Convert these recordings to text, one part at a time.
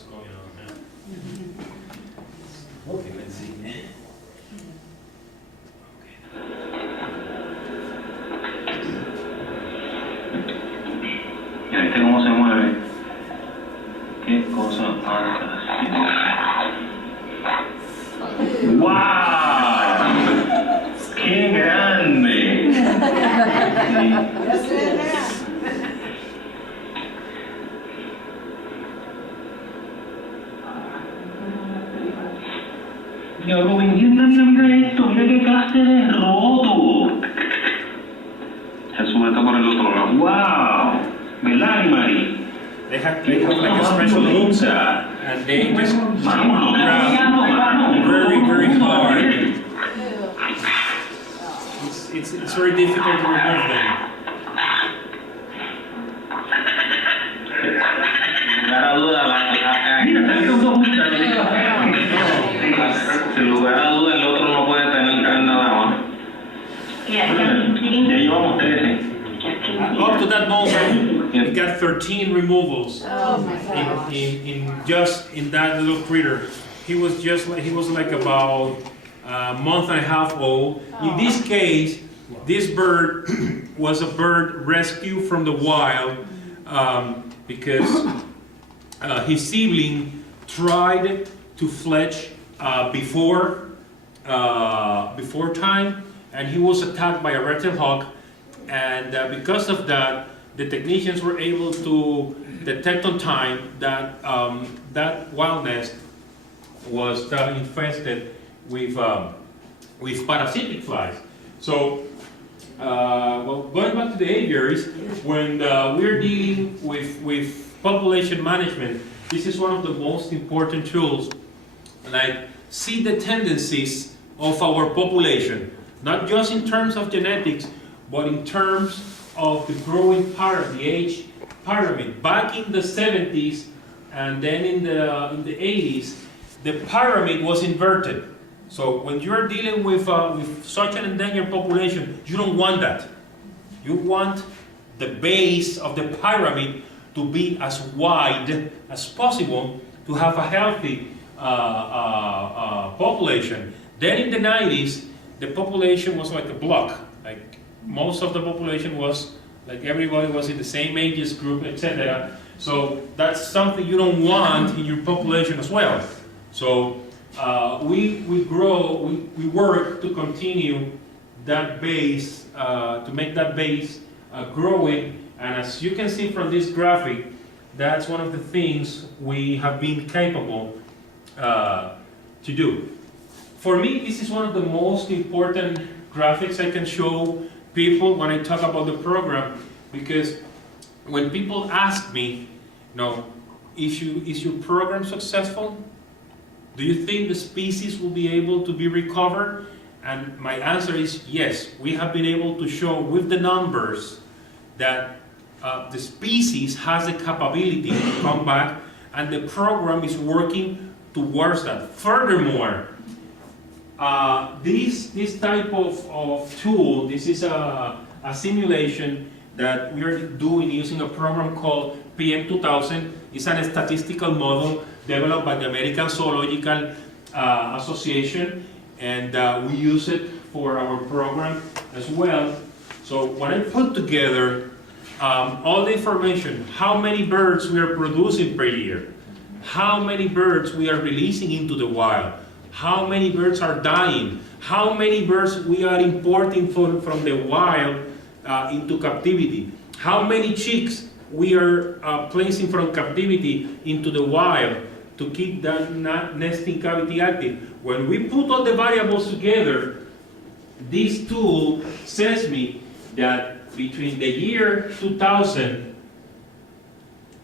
what's going on now. Okay, let's see. ¿Y viste cómo se mueve? ¿Qué cosa tan ¡wow! ¡Qué grande! Yo, Rubén, mira esto, mira qué clase de roto. Se sube esto por el otro lado. ¡Wow! ¿Verdad, Mari? They have like a special hook, and they just grab very, very hard. It's very difficult to remove them. Lugar a duda, mira, te veo dos justas. Sin lugar a duda, el otro no puede tener nada más. Ya llevamos 13. Up to that moment, we got 13 removals Oh my gosh. in that little critter. He was like about a month and a half old. In this case, this bird was a bird rescued from the wild because his sibling tried to fletch before time, and he was attacked by a red-tailed hawk. And because of that, the technicians were able to detect on time that that wild nest was infested with parasitic flies. So, well, going back to the aviaries, when we're dealing with population management, this is one of the most important tools. Like, see the tendencies of our population, not just in terms of genetics, but in terms of the growing pyramid, the age pyramid. Back in the 70s and then in the 80s, the pyramid was inverted. So when you're dealing with such an endangered population, you don't want that. You want the base of the pyramid to be as wide as possible to have a healthy population. Then in the 90s, the population was like a block. Like most of the population was, like everybody was in the same ages group, etc. So that's something you don't want in your population as well. So we work to continue that base, to make that base growing. And as you can see from this graphic, that's one of the things we have been capable to do. For me, this is one of the most important graphics I can show people when I talk about the program, because when people ask me, is your program successful? Do you think the species will be able to be recovered? And my answer is yes. We have been able to show with the numbers that the species has the capability to come back, and the program is working towards that. Furthermore, this type of tool, this is a simulation that we are doing using a program called PM2000. It's a statistical model developed by the American Zoological Association, and we use it for our program as well. So when I put together all the information, how many birds we are producing per year, how many birds we are releasing into the wild, how many birds are dying, how many birds we are importing from the wild into captivity, how many chicks we are placing from captivity into the wild to keep that nesting cavity active. When we put all the variables together, this tool says me that between the year 2000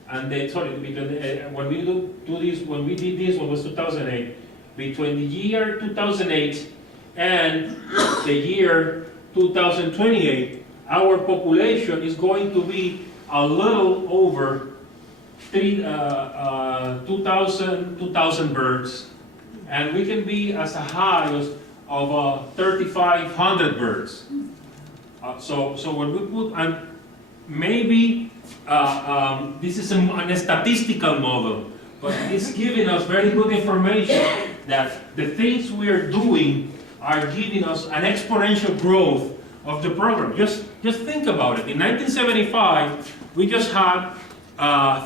and when we did this one was 2008. Between the year 2008 and the year 2028, our population is going to be a little over 2,000 birds, and we can be as high of 3,500 birds. So when we put, and maybe this is a statistical model, but it's giving us very good information that the things we are doing are giving us an exponential growth of the program. Just think about it. In 1975, we just had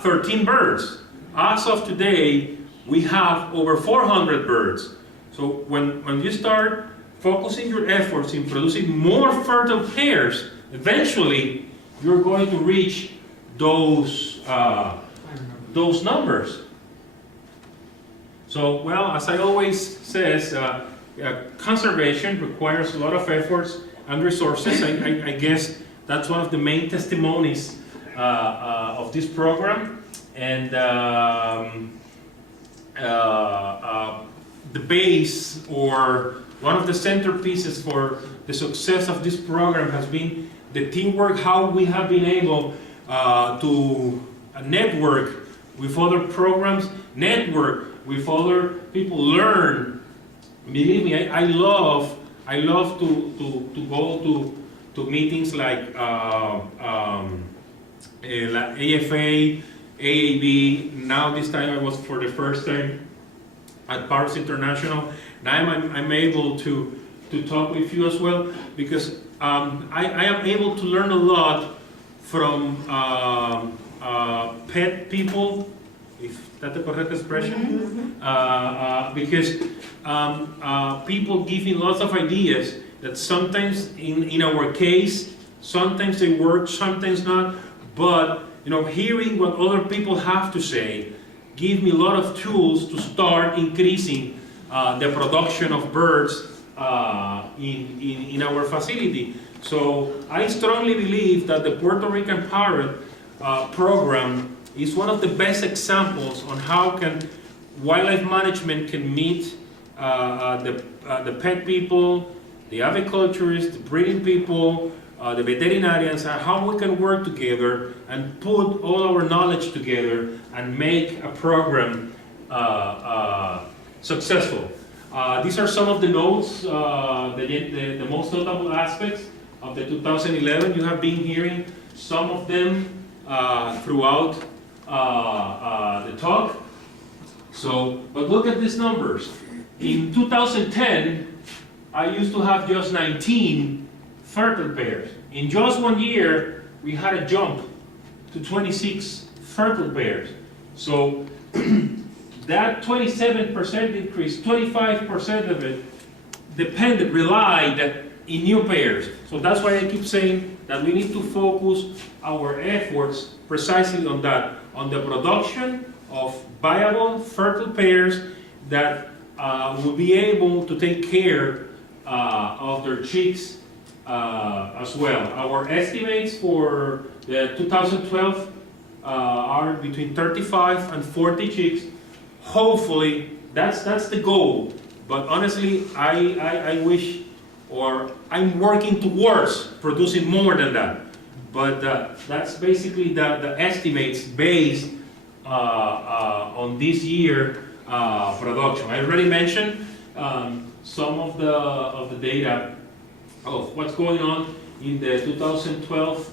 13 birds. As of today, we have over 400 birds. So when you start focusing your efforts in producing more fertile pairs, eventually you're going to reach those numbers. So, well, as I always says, conservation requires a lot of efforts and resources. I guess that's one of the main testimonies of this program. And the base, or one of the centerpieces for the success of this program, has been the teamwork, how we have been able to network with other programs, network with other people, learn. Believe me, I love to go to meetings like AFA, AAB. Now this time I was for the first time at Parrots International. Now I'm able to talk with you as well, because I am able to learn a lot from pet people, if that's the correct expression, because people give me lots of ideas that sometimes in our case, sometimes they work, sometimes not, but hearing what other people have to say give me a lot of tools to start increasing the production of birds in our facility. So I strongly believe that the Puerto Rican Parrot program is one of the best examples on how wildlife management can meet the pet people, the aviculturists, the breeding people, the veterinarians, and how we can work together and put all our knowledge together and make a program successful. These are some of the notes, the most notable aspects of the 2011. You have been hearing some of them throughout the talk. But look at these numbers. In 2010, I used to have just 19 fertile pairs. In just 1 year, we had a jump to 26 fertile pairs. So that 27% increase, 25% of it relied in new pairs. So that's why I keep saying that we need to focus our efforts precisely on that, on the production of viable fertile pairs that will be able to take care of their chicks as well. Our estimates for the 2012 are between 35 and 40 chicks. Hopefully, that's the goal. But honestly, I wish, or I'm working towards producing more than that. But that's basically the estimates based on this year production. I already mentioned some of the data of what's going on in the 2012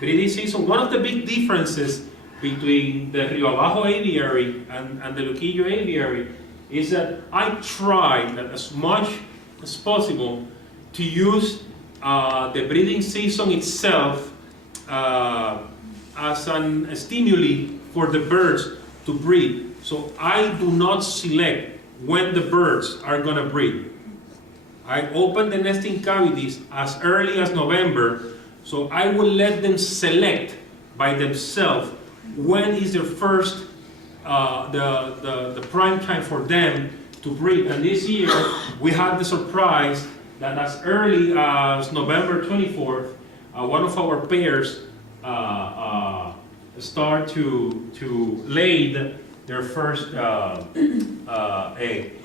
breeding season. One of the big differences between the Rio Abajo aviary and the Luquillo aviary is that I tried as much as possible to use the breeding season itself as a stimuli for the birds to breed. So I do not select when the birds are going to breed. I open the nesting cavities as early as November, so I will let them select by themselves when is their first, the prime time for them to breed. And this year, we had the surprise that as early as November 24th, one of our pairs start to lay their first egg.